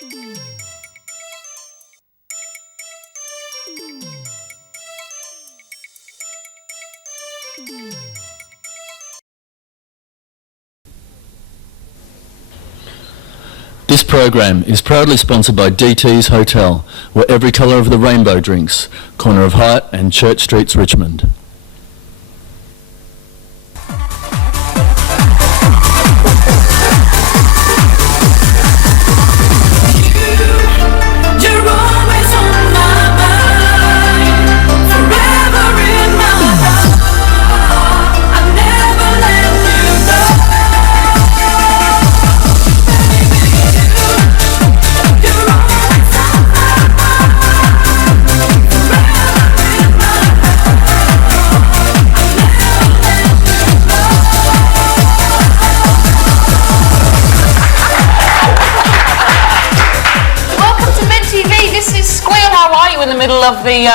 This program is proudly sponsored by DT's Hotel, where every colour of the rainbow drinks, corner of Hyatt and Church Streets, Richmond. Of the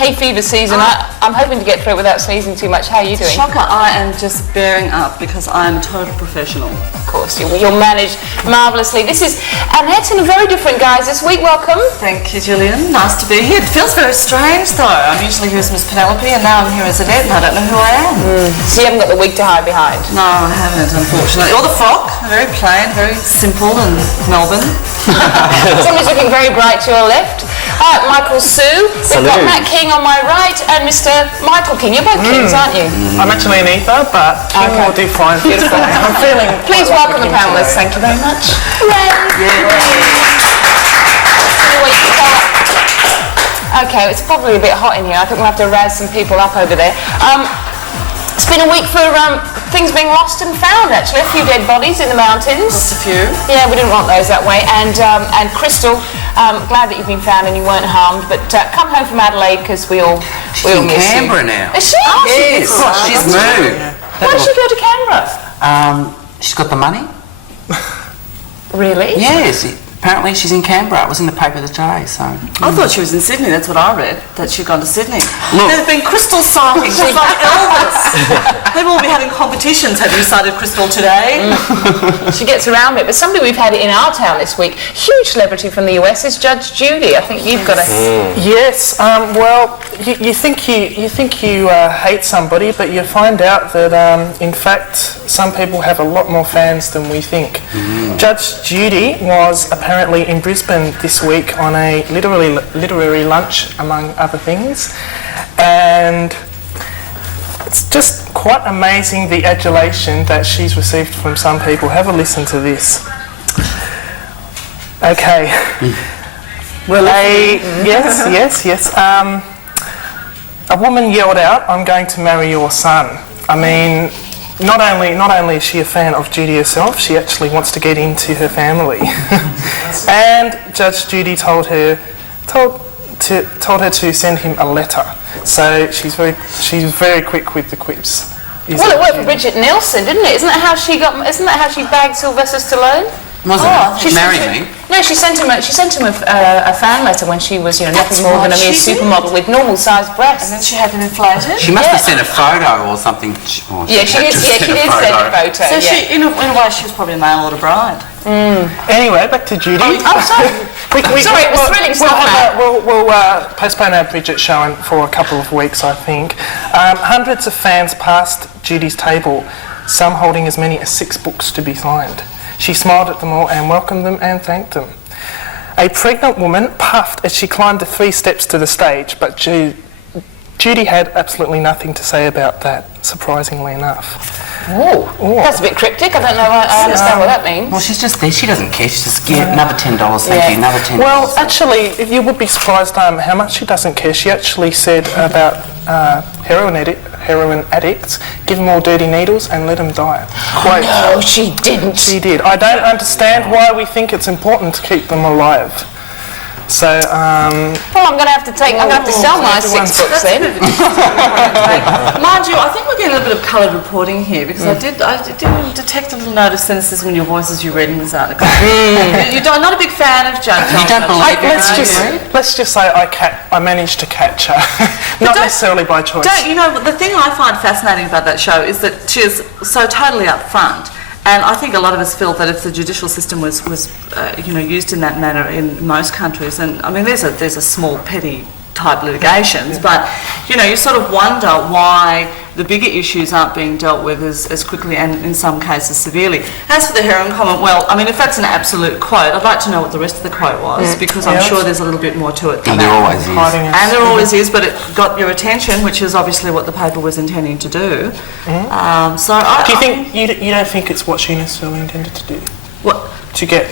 hay fever season. I'm hoping to get through it without sneezing too much. How are you doing? Shocker, I am just bearing up because I'm a total professional. Of course, you'll manage marvellously. This is Annette and very different guys this week. Welcome. Thank you, Gillian. Nice to be here. It feels very strange though. I'm usually here as Miss Penelope and now I'm here as Annette and I don't know who I am. So you haven't got the wig to hide behind? No, I haven't, unfortunately. Or the frock. Very plain, very simple and Melbourne. Somebody's looking very bright to your left. Michael Sue. We've got Matt King on my right and Mr. Michael King. You're both Kings, aren't you? I'm actually an ether, but King will do fine. Beautiful. I'm feeling. Please welcome the panellists. Thank you very much. Okay, it's probably a bit hot in here. I think we'll have to razz some people up over there. It's been a week for things being lost and found, actually. A few dead bodies in the mountains. Just a few. Yeah, we didn't want those that way. And Crystal, glad that you've been found and you weren't harmed. But come home from Adelaide because we all miss you. She's in Canberra now. Is she? Yes, she's moved. Why did she go to Canberra? She's got the money. Really? Yes. Apparently she's in Canberra. It was in the paper today, so... I thought she was in Sydney, that's what I read, that she'd gone to Sydney. Look. There have been crystal sightings, she's like Elvis. Maybe we'll be having competitions. Have you sighted crystal today? She gets around it, but somebody we've had in our town this week, huge celebrity from the US, is Judge Judy. I think you've got a... Yes, well, you think you hate somebody, but you find out that, in fact, some people have a lot more fans than we think. Judge Judy was apparently in Brisbane this week on a literary lunch, among other things, and it's just quite amazing the adulation that she's received from some people. Have a listen to this. Okay. Yes. A woman yelled out, "I'm going to marry your son." I mean, not only is she a fan of Judy herself, she actually wants to get into her family. And Judge Judy told her to send him a letter. So she's very quick with the quips. Well, it worked for Bridget Nielsen, didn't it? Isn't that how she bagged Sylvester Stallone? She married me. No, she sent him a fan letter when she was, nothing more than a mere supermodel with normal-sized breasts. And then she had them inflated? She must have sent a photo or something. She did send a photo. So she, in a way, she was probably a mail order bride. Anyway, back to Judy. Sorry, it was thrilling stuff. We'll postpone our Bridget show for a couple of weeks, I think. Hundreds of fans passed Judy's table, some holding as many as 6 books to be signed. She smiled at them all and welcomed them and thanked them. A pregnant woman puffed as she climbed the 3 steps to the stage, but Judy had absolutely nothing to say about that, surprisingly enough. Oh, that's a bit cryptic. I don't know. I understand what that means. Well, she's just there. She doesn't care. She's just give another $10. Thank you. Another $10. Well, actually, you would be surprised how much she doesn't care. She actually said about heroin addicts, give them all dirty needles and let them die. Quote, no, she didn't. She did. I don't understand why we think it's important to keep them alive. So, well, I'm going to have to sell my 6 books then. Mind you, I think we're getting a little bit of coloured reporting here because I did detect a little note of cynicism in your voice as you were reading this article. You're not a big fan of Judge. You don't believe it? Let's just say I managed to catch her, not necessarily by choice. The thing I find fascinating about that show is that she is so totally upfront. And I think a lot of us felt that if the judicial system was used in that manner in most countries, and I mean, there's a small petty type litigations, but you sort of wonder why the bigger issues aren't being dealt with as quickly and in some cases severely. As for the heroin comment, well, I mean, if that's an absolute quote, I'd like to know what the rest of the quote was, because I'm sure the's a little bit more to it than there that. always is. And there always is, but it got your attention, which is obviously what the paper was intending to do. Do you think you don't think it's what she necessarily intended to do? What? To get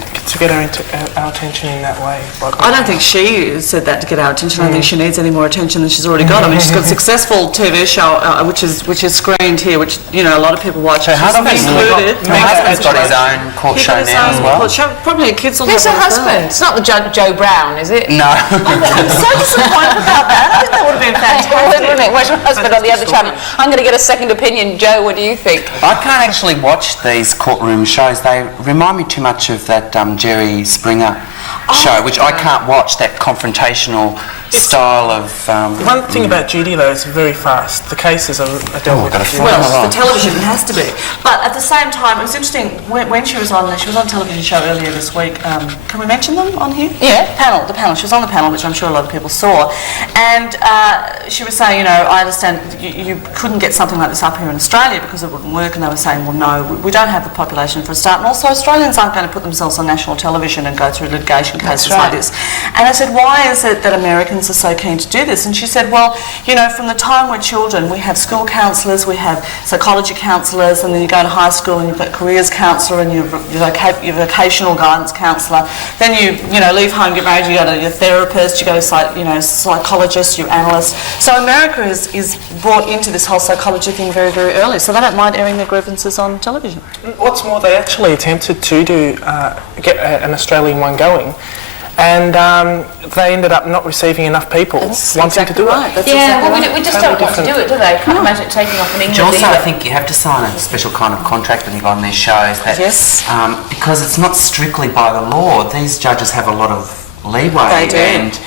our attention in that way. I don't think she said that to get our attention. I don't think she needs any more attention than she's already got. I mean, she's got a successful TV show which is screened here, which a lot of people watch. Her husband's got his own court show now as well. Probably kids will Who's have her one as well. husband? It's not the Joe Brown, is it? No. I'm so disappointed about that. I think that would have been fantastic. Wouldn't it? Where's her husband on the other channel? I'm going to get a second opinion. Joe, what do you think? I can't actually watch these courtroom shows. They remind me too much of that Jerry Springer show, which I can't watch, that confrontational style of... One thing about Judy, though, is very fast. The cases are dealt with. Well, the television has to be. But at the same time, it was interesting, when she was on a television show earlier this week. Can we mention them on here? Yeah. The panel. She was on the panel, which I'm sure a lot of people saw. And she was saying, I understand you couldn't get something like this up here in Australia because it wouldn't work. And they were saying, well, no, we don't have the population for a start. And also, Australians aren't going to put themselves on national television and go through litigation cases like this. And I said, why is it that Americans are so keen to do this? And she said, well, from the time we're children, we have school counsellors, we have psychology counsellors, and then you go to high school and you've got careers counsellor and your vocational guidance counsellor. Then you leave home, get married, you go to your therapist, you go to psychologist, your analyst. So America is brought into this whole psychology thing very, very early. So they don't mind airing their grievances on television. What's more, they actually attempted to get an Australian one going. And they ended up not receiving enough people wanting to do it. We just don't want to do it, do they? Can't imagine it taking off in England. Also, I think you have to sign a special kind of contract when you go on these shows. Because it's not strictly by the law. These judges have a lot of leeway. They do. And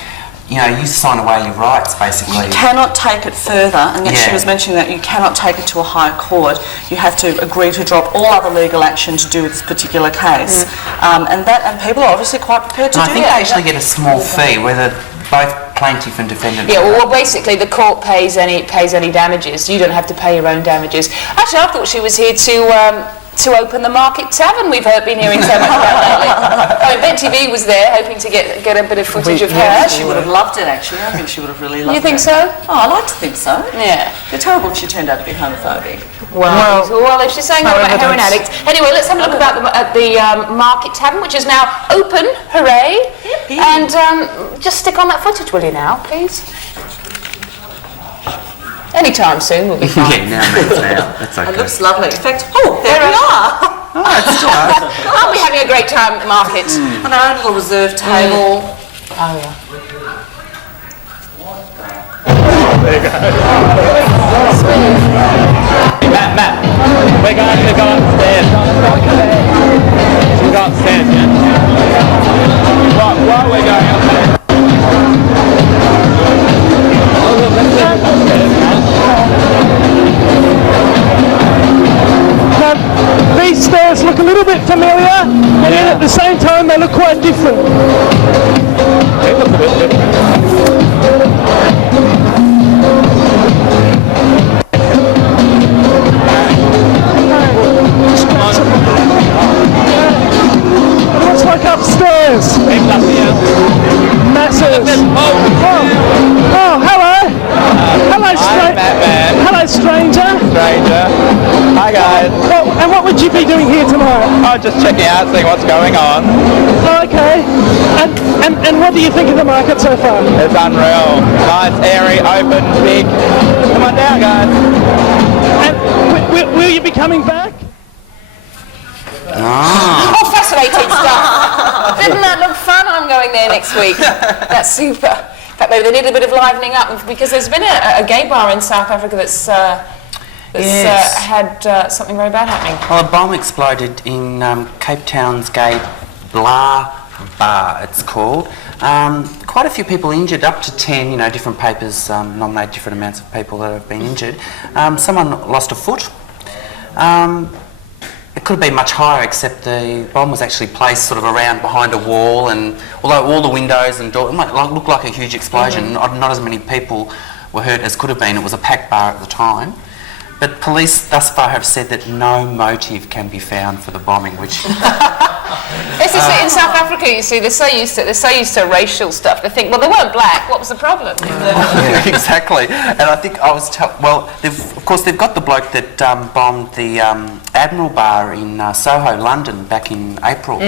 you sign away your rights, basically. You cannot take it further, and yet she was mentioning that you cannot take it to a high court. You have to agree to drop all other legal action to do with this particular case. And people are obviously quite prepared to do that. I think they actually get a small fee, whether both plaintiff and defendant. Yeah, well, basically the court pays any damages. You don't have to pay your own damages. Actually, I thought she was here to open the Market Tavern. We've been hearing so much about lately. I mean, Ben TV was there, hoping to get a bit of footage of her. She would have loved it, actually. I think she would have really loved it. You think so? Oh, I like to think so. Yeah. They're terrible if she turned out to be homophobic. Well, if she's saying that about heroin addicts. Anyway, let's have a look at the Market Tavern, which is now open. Hooray! Yippee. And just stick on that footage, will you now, please? Anytime soon, we'll be fine. Now. That's okay. It looks lovely. In fact, there we are. Aren't we having a great time at the market? On our own little reserve table. Oh, yeah. There you go. Matt, we're going to go upstairs. We'll go upstairs, yeah? While we're going upstairs. These stairs look a little bit familiar, and yet at the same time they look quite different. They look a bit different. It looks like upstairs. Massive. Oh, hello. Hello, stranger. Hi guys. And what would you be doing here tonight? Oh, just checking out, seeing what's going on. Oh, okay. And what do you think of the market so far? It's unreal. Nice, airy, open, big. Come on down, guys. And will you be coming back? Oh, fascinating stuff. Didn't that look fun? I'm going there next week. That's super. In fact, maybe they need a bit of livening up, because there's been a gay bar in South Africa that's had something very bad happening. Well, a bomb exploded in Cape Town's gay Blah Bar, it's called. Quite a few people injured, up to 10, different papers nominate different amounts of people that have been injured. Someone lost a foot. could have been much higher, except the bomb was actually placed sort of around behind a wall, and although all the windows and doors, it might look like a huge explosion, not as many people were hurt as could have been. It was a packed bar at the time. But police thus far have said that no motive can be found for the bombing, which... In South Africa, you see, they're so used to racial stuff. They think, well, they weren't black. What was the problem? Yeah, exactly. And I think I was of course, they've got the bloke that bombed the Admiral Bar in Soho, London, back in April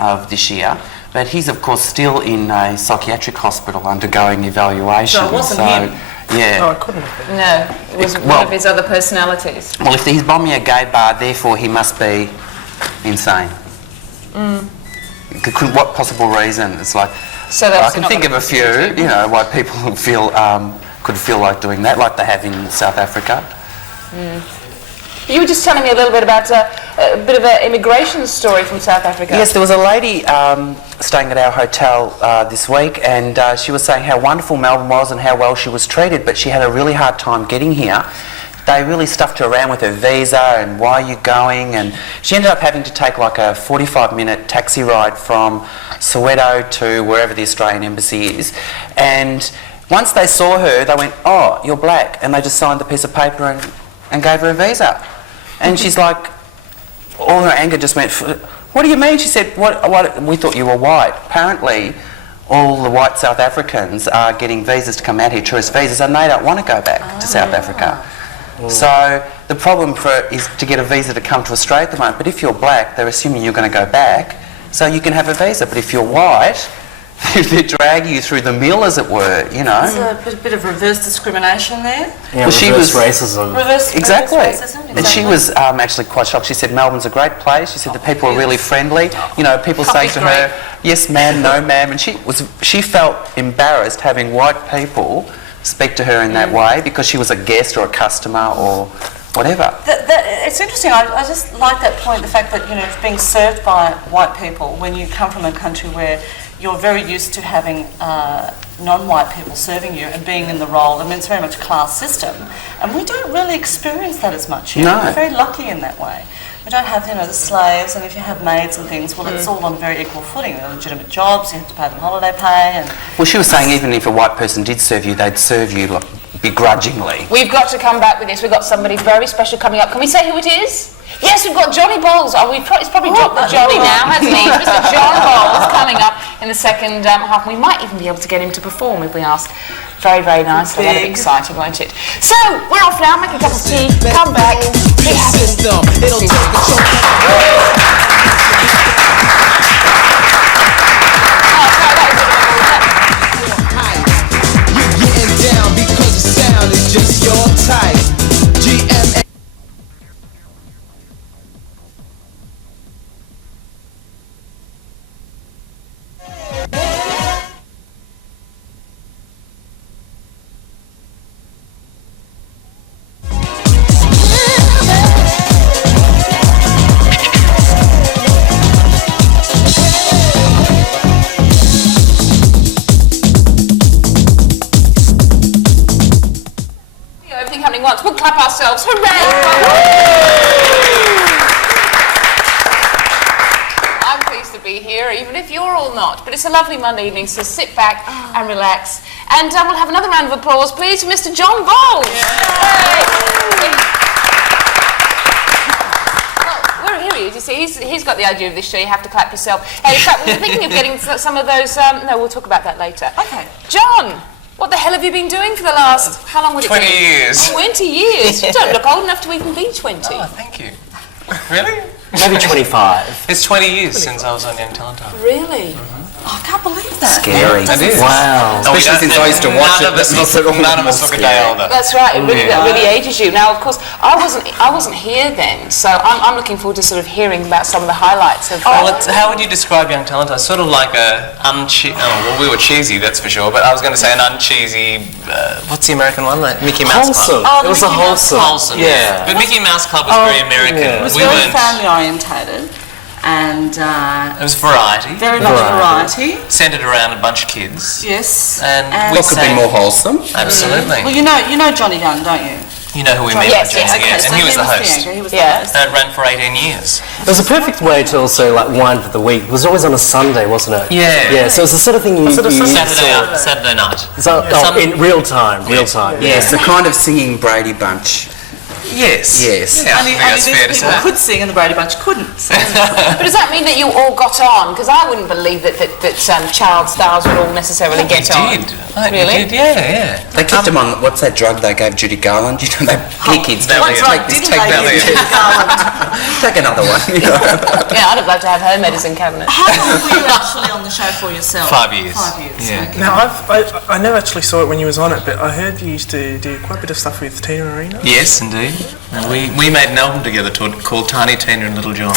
of this year. But he's, of course, still in a psychiatric hospital undergoing evaluation. So it wasn't him? Yeah. No, it couldn't have been. No, it was one of his other personalities. Well, if he's bombing a gay bar, therefore he must be insane. What possible reason? It's like, So I can think of a few, why people could feel like doing that, like they have in South Africa. You were just telling me a little bit about a bit of an immigration story from South Africa. Yes, there was a lady staying at our hotel this week, and she was saying how wonderful Melbourne was and how well she was treated, but she had a really hard time getting here. They really stuffed her around with her visa and why are you going, and she ended up having to take like a 45-minute taxi ride from Soweto to wherever the Australian embassy is. And once they saw her, they went, "Oh, you're black," and they just signed the piece of paper and gave her a visa. And she's like, all her anger just went, "What do you mean?" She said, what? We thought you were white. Apparently, all the white South Africans are getting visas to come out here, tourist visas, and they don't want to go back to South Africa. So the problem is to get a visa to come to Australia at the moment. But if you're black, they're assuming you're going to go back, so you can have a visa. But if you're white, they drag you through the mill, as it were, There's a bit of reverse discrimination there. Yeah, well, she was racism. Exactly. Reverse racism, And she was actually quite shocked. She said Melbourne's a great place. She said the people are really friendly. People say to her, "Yes, ma'am, no, ma'am," and she felt embarrassed having white people speak to her in that way because she was a guest or a customer or whatever. It's interesting. I just like that point. The fact that being served by white people when you come from a country where you're very used to having non-white people serving you and being in the role. I mean, it's very much a class system, and we don't really experience that as much here. No. We're very lucky in that way. We don't have, the slaves, and if you have maids and things, well, it's all on a very equal footing. They're legitimate jobs. You have to pay them holiday pay. And Well, she was saying even if a white person did serve you, they'd serve you begrudgingly. We've got to come back with this. We've got somebody very special coming up. Can we say who it is? Yes, we've got Johnny Bolls. He's probably dropped the Johnny now, hasn't he? Mr. John Bolls coming up in the second half. We might even be able to get him to perform if we ask. Very, very nice. That'll be exciting, won't it? So, we're off now. Make a cup of tea. Come back. Be just your type. GM. Once. We'll clap ourselves. Hooray! I'm pleased to be here, even if you're all not. But it's a lovely Monday evening, so sit back and relax. And we'll have another round of applause, please, for Mr. John Bolls. Well, here he is. You see, he's got the idea of this show. You have to clap yourself. And in fact, we were thinking of getting some of those... no, we'll talk about that later. Okay. John! What the hell have you been doing for the last... How long would it be? 20 years. 20 years? You don't look old enough to even be 20. Oh, thank you. Really? Maybe 25. It's 20 years since I was on Young Talent. Really? I can't believe that. Scary. It is. Wow. Especially since I used to watch it. None of us look a day older. That's right. That really ages you. Now, of course, I wasn't here then, so I'm looking forward to sort of hearing about some of the highlights of. Well, how would you describe Young Talent? Sort of like we were cheesy, that's for sure. But I was going to say an uncheesy. What's the American one? Like Mickey Mouse Wholesome. Club. It was a wholesome. Wholesome. Yeah. But Mickey Mouse Club was very American. Yeah. It was We very weren't. family orientated, and It was variety. very much variety. Centered around a bunch of kids. Yes. And And we What could be more wholesome? Absolutely. Well, you know Johnny Young, don't you? You know who we mean? Yes, by Johnny, yes, and he was the host. anchor, he was the Yeah. host. And it ran for 18 years. It was a perfect way to also like wind for the week. It was always on a Sunday, wasn't it? Yeah. Yeah, so it's the sort of thing you Saturday night. So, in real time. Yes, the kind of singing Brady Bunch. Yes. Yes. Yeah, I Only think that's these fair to people say. could sing and the Brady Bunch couldn't. But does that mean that you all got on? Because I wouldn't believe that child stars would all necessarily I get think on. we did. I think Really? we did, yeah. They kept him on, what's that drug they gave Judy Garland? You know, they kids, don't Valium. take this, take Valium. Take another one. You know? Yeah, I'd have loved to have her medicine cabinet. How long were you actually on the show for yourself? 5 years. 5 years. Yeah. Okay. Now, I never actually saw it when you was on it, but I heard you used to do quite a bit of stuff with Tina and Rita. Yes, indeed. And we made an album together called Tiny Tina and Little John.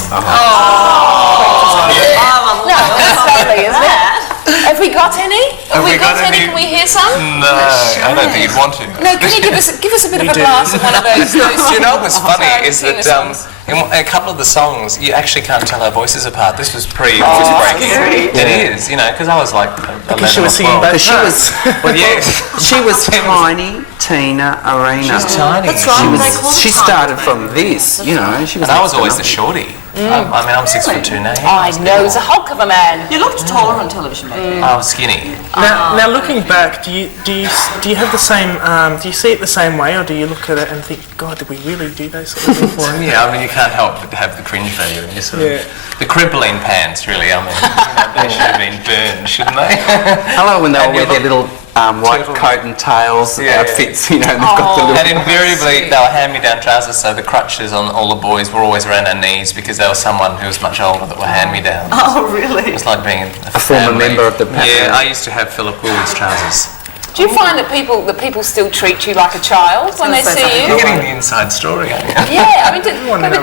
No, that's lovely, isn't it? Have we got any? Have we got any? Can we hear some? No, I don't think you'd want to. No, can you give us a bit of a blast of one of those? You know what's funny is Tina that songs. in a couple of the songs you actually can't tell our voices apart. This was pre-voice break. It is, you know, because I was like 11 She was or singing 12. both She was, Well, yeah. she was Tiny Tina Arena. She's tiny. That's right. She, They call it she tiny. started from this, you know. She was. And I was next to always the nothing. shorty. I mean, I'm 6'2" now. I know, he's a hulk of a man. You looked taller on television back then. I was skinny. Now looking back, do you have the same? Do you see it the same way, or do you look at it and think, God, did we really do those sort of things for him? Yeah, I mean, you can't help but have the cringe value in you. Sort Yeah. of. The crimpling pants, really. I mean, they should have been burned, shouldn't they? Hello, when they all And wear you their look- little white coat and tails outfits, you know, and they've got the little. And invariably, they were hand-me-down trousers, so the crutches on all the boys were always around their knees because there was someone who was much older that were hand-me-down. Oh, really? It was like being A former member of the Yeah, family. I used to have Philip Woolworth's trousers. Do you find that people still treat you like a child when they see You're you? getting the inside story, aren't you? Yeah, I mean,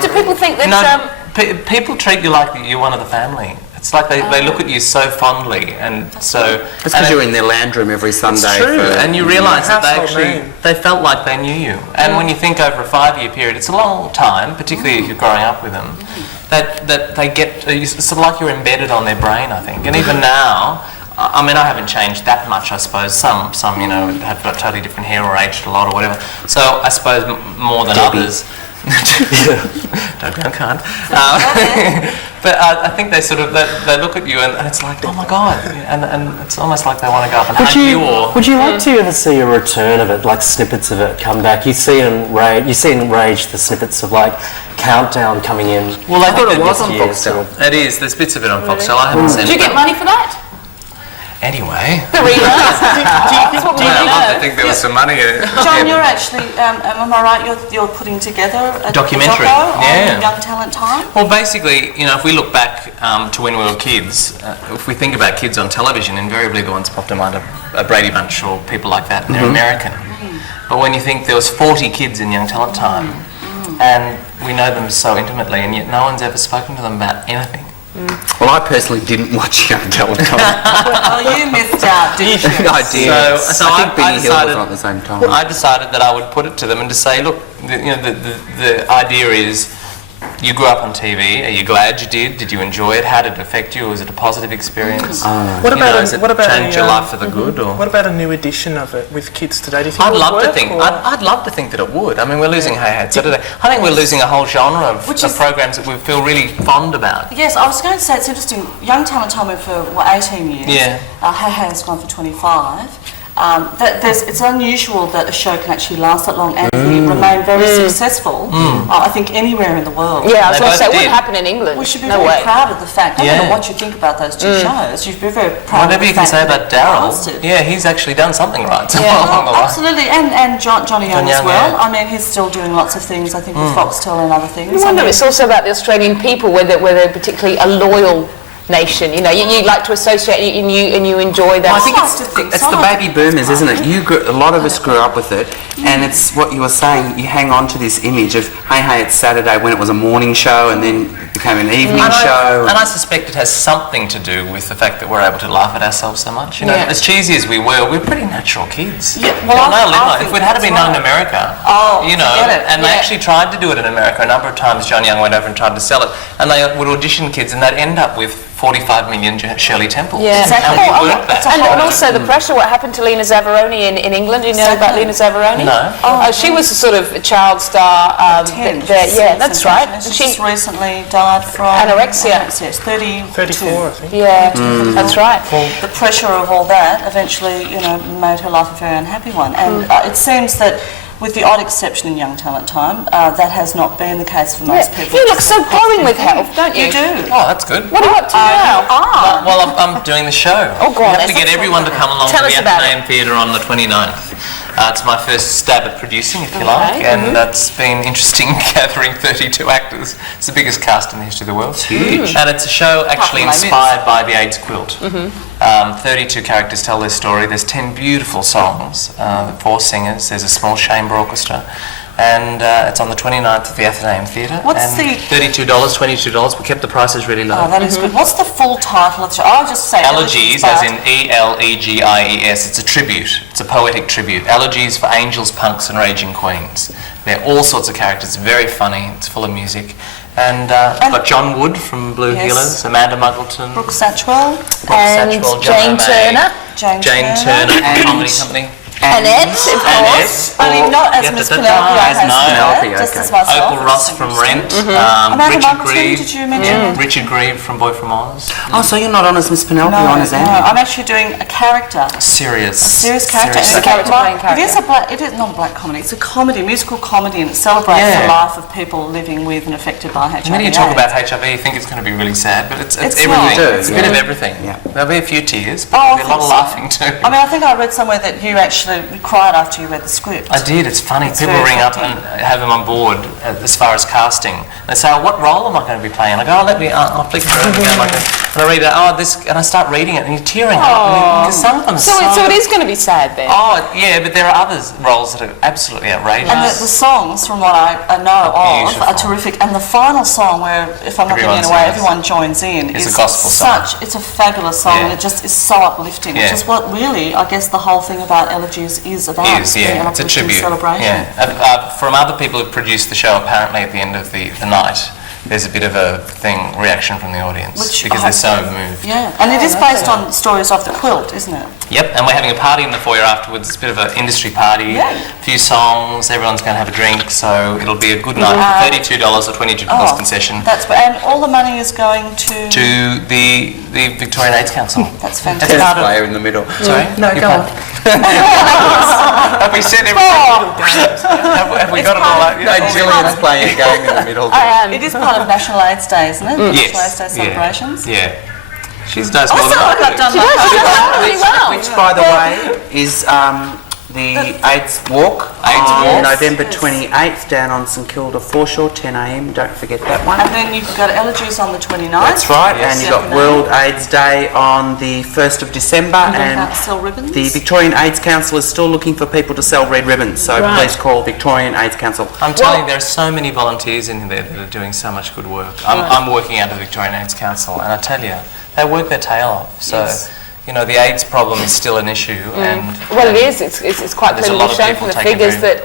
do people think that? No, people treat you like you're one of the family. It's like they look at you so fondly, and so. It's because you're in their lounge room every Sunday. True, for- and you realise that they Household actually name. they felt like they knew you. And when you think over a 5-year period, it's a long time, particularly if you're growing up with them. That they get it's sort of like you're embedded on their brain, I think. And even now, I mean, I haven't changed that much, I suppose. Some you know have got totally different hair or aged a lot or whatever. So I suppose more than others. Don't go, can't. But I think they sort of they look at you and it's like, oh my God, and it's almost like they want to go up and hug you. Or Would you like to ever see a return of it, like snippets of it come back? You see in Rage the snippets of like Countdown coming in. Well, I thought it was this on year, Foxtel. sort of. it is. There's bits of it on Foxtel. I haven't seen Do you it. get money for that? Anyway. The readers. That's what we want to I know. think there was some money in it. John, you're actually, am I right, you're putting together a Documentary, doco yeah. on Young Talent Time? Well, basically, you know, if we look back to when we were kids, if we think about kids on television, invariably the ones popped in mind are Brady Bunch or people like that, and they're American. But when you think there was 40 kids in Young Talent Time, and we know them so intimately, and yet no one's ever spoken to them about anything. Well, I personally didn't watch Young Talent Time. Well, you missed out, didn't you? I did. So I think Benny Hill was decided- on at the same time. I decided that I would put it to them and to say, look, the idea is, you grew up on TV. Are you glad you did? Did you enjoy it? How did it affect you? Was it a positive experience? What about has it changed your life for the good? Or What about a new edition of it with kids today? Do you think I'd it would love to work, think. or- I'd love to think that it would. I mean, we're losing Hey Hey Saturday. I think we're losing a whole genre of programs that we feel really fond about. Yes, I was going to say it's interesting. Young Talent Time went for 18 years. Yeah. Hey Hey has gone for 25. It's unusual that a show can actually last that long and remain very successful. I think anywhere in the world. Yeah, I was They going to say, it both wouldn't did. happen in England. We should be no very way. proud of the fact. I don't Yeah. know what you think about those two shows. You should be very proud. Whatever of you the can fact say that about they Daryl, lasted. yeah, he's actually done something right Yeah. along the line. Absolutely, and Johnny Young as Young, well. yeah. I mean, he's still doing lots of things. I think with Foxtel and other things. I wonder, it's also about the Australian people, whether they're particularly a loyal nation. You know, you like to associate and you enjoy that. I think Nice to think it's so. the baby boomers, isn't it? A lot of us grew up with it, and it's what you were saying. You hang on to this image of Hey Hey, it's Saturday when it was a morning show, and then it became an evening show. And I suspect it has something to do with the fact that we're able to laugh at ourselves so much. You know, Yeah. as cheesy as we were, we're pretty natural kids. Yeah, well, I if think we'd had been that's known in right. America, you know, forget it. and they Yeah. actually tried to do it in America a number of times. John Young went over and tried to sell it, and they would audition kids, and they'd end up with 45 million Shirley Temple. Yeah. Exactly. And we worked that. And also the pressure, what happened to Lena Zavaroni in England? Do you know about Lena Zavaroni? No. She was a sort of a child star. Yeah, that's right. And She just recently died from anorexia. It's 34, 34, I think. Yeah, that's right. The pressure of all that eventually, made her life a very unhappy one. And it seems that, with the odd exception in Young Talent Time, that has not been the case for most people. You look so glowing with health, don't you? You do. Oh, that's good. What are you up to now? Well, I'm doing the show. Oh, go on, We have to get everyone to come along Tell to us the about Athenaeum Theatre on the 29th. It's my first stab at producing, if you like, and that's been interesting gathering 32 actors. It's the biggest cast in the history of the world. It's huge. And it's a show actually inspired by the AIDS quilt. 32 characters tell their story. There's 10 beautiful songs, 4 singers. There's a small chamber orchestra. And it's on the 29th at the Athenaeum Theatre. What's the... $32, $22. We kept the prices really low. Oh, that is good. What's the full title of the show? I'll just say... Elegies, as in E-L-E-G-I-E-S. It's a tribute. It's a poetic tribute. Elegies for angels, punks and raging queens. They're all sorts of characters. It's very funny. It's full of music. And we've got John Wood from Blue Healers, Amanda Muggleton, Brooke Satchwell, Jane Turner. Jane Turner from Comedy Company. Annette, of course. I mean, not as Miss Penelope, just as myself. Opal Ross from Rent. Amanda Richard Muggleton, Grieve. did you mention? Richard Grieve from Boy from Oz. Oh, so you're not on as Miss Penelope, you're on as Annie. No, I'm actually doing a character. Serious character. It's a character playing character. It is not a black comedy. It's a comedy, musical comedy, and it celebrates the life of people living with and affected by HIV. When you talk about HIV, you think it's going to be really sad, but it's everything. not. It's a bit of everything. Yeah. There'll be a few tears, but there'll be a lot of laughing too. I mean, I think I read somewhere that you actually cried after you read the script. I did. It's funny. People very ring up affecting. and have them on board as far as casting. They say, "Oh, what role am I going to be playing?" I go, I'll flick through it again. And I read it. And I start reading it, and you're tearing up because some of them. So it is going to be sad then. Oh yeah, but there are roles that are absolutely outrageous. And the songs, from what I know of, are terrific. And the final song, where, if I'm not giving it away, everyone joins in, is a gospel song. It's a fabulous song, and it just is so uplifting, which is what really, I guess, the whole thing about elegies is about. It's a tribute. Celebration. Yeah. From other people who've produced the show, apparently at the end of the night, there's a bit of a reaction from the audience because they're so moved. Yeah, and it is based on stories of the quilt, isn't it? Yep, and we're having a party in the foyer afterwards. It's a bit of an industry party. A few songs, everyone's going to have a drink, so it'll be a good night. $32 or $22 concession. And all the money is going to the Victorian AIDS Council. That's fantastic. Tennis player in the middle. Sorry? No, go on. Have we said everything? Have we got it all out? No, Gillian's playing a game in the middle. It is part of National AIDS Day, isn't it? Yes. National AIDS Day celebrations. Yeah. She does more than I I I've done She does really well. Which, by the way, is the AIDS Walk on November 28th down on St Kilda Foreshore, 10 a.m. Don't forget that one. And then you've got Elegies on the 29th. That's right, and you've got World AIDS Day on the 1st of December. And sell ribbons. The Victorian AIDS Council is still looking for people to sell red ribbons, so please call Victorian AIDS Council. I'm telling you, there are so many volunteers in there that are doing so much good work. I'm working out of the Victorian AIDS Council, and I tell you, they work their tail off. So. Yes. You know, the AIDS problem is still an issue, and well, it is. It's quite clearly shown from the figures that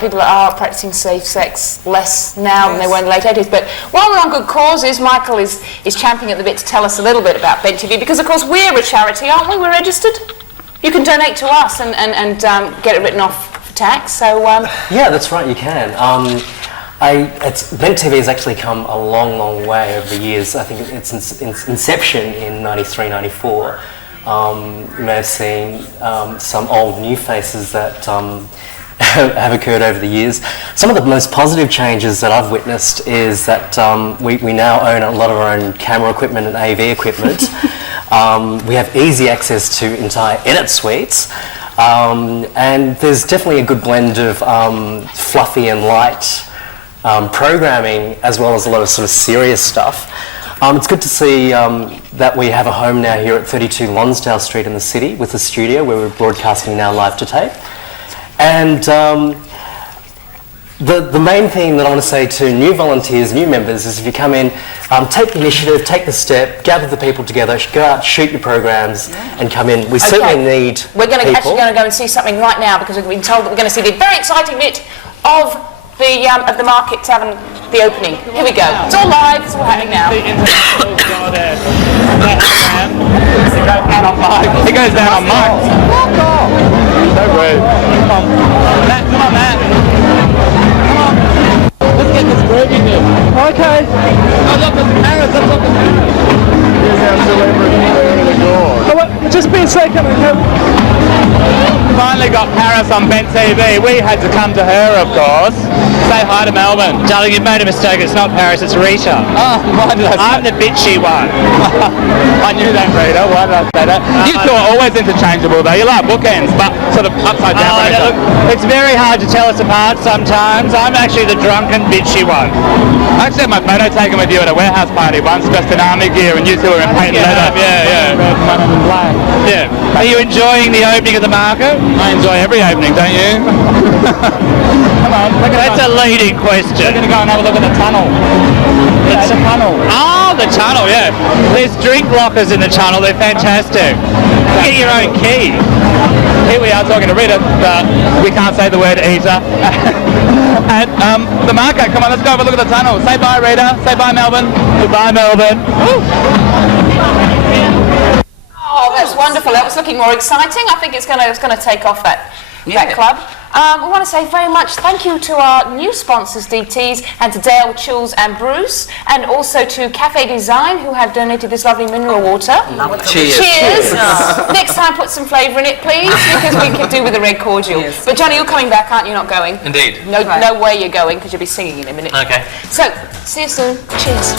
people are practicing safe sex less now than they were in the late 80s. But while we're on good causes, Michael is champing at the bit to tell us a little bit about Bent TV, because of course we're a charity, aren't we? We're registered. You can donate to us and get it written off for tax. So yeah, that's right. You can. Bent TV has actually come a long, long way over the years. I think its inception in 93, 94. You may have seen some old new faces that have occurred over the years. Some of the most positive changes that I've witnessed is that we now own a lot of our own camera equipment and AV equipment. We have easy access to entire edit suites. And there's definitely a good blend of fluffy and light programming, as well as a lot of sort of serious stuff. It's good to see that we have a home now here at 32 Lonsdale Street in the city with a studio where we're broadcasting now live to tape. And the main thing that I want to say to new volunteers, new members, is if you come in, take the initiative, take the step, gather the people together, go out, shoot your programs, and come in. We certainly need We're actually people. going to go and see something right now, because we've been told that we're going to see the very exciting bit of the Market Tavern, the opening. Here we go. It's all live. It's all happening now. Oh, there. He goes down on Mike. He goes down on Mike. Fuck off. So rude. Come on. Matt, come on, Matt. Come on. Let's get this grooving in. Okay. Oh, look, there's cameras. Let's look at the cameras. Here's our celebrity, Legore. Oh, wait, just be a second. Finally got Paris on Bent TV. We had to come to her, of course. Say hi to Melbourne. Darling, you've made a mistake. It's not Paris, it's Rita. Oh, why did I say I'm the bitchy one. I knew that, Rita. Why did I say that? You two are always interchangeable, though. You like bookends, but sort of upside down. Oh, no, look, it's very hard to tell us apart sometimes. I'm actually the drunken, bitchy one. I actually had my photo taken with you at a warehouse party once, dressed in army gear, and you two were in patent leather. Yeah. Red, one and black. Yeah. Are you enjoying the opening of the market? I enjoy every opening, don't you? Come on, That's a leading question. We're going to go and have a look at the tunnel. It's the tunnel. Oh, the tunnel, yeah. There's drink lockers in the tunnel. They're fantastic. Get your own key. Here we are talking to Rita, but we can't say the word eater. And the market, come on, let's go have a look at the tunnel. Say bye, Rita. Say bye, Melbourne. Goodbye, Melbourne. Oh, that's wonderful. That was looking more exciting. I think it's going to take off that club. We want to say very much thank you to our new sponsors, DTs, and to Dale, Chills and Bruce, and also to Cafe Design, who have donated this lovely mineral water. Cheers. Cheers. Next time, put some flavour in it, please, because we could do with a red cordial. Yes. But Johnny, you're coming back, aren't you? Not going? Indeed. No way you're going, because you'll be singing in a minute. Okay. So, see you soon. Cheers.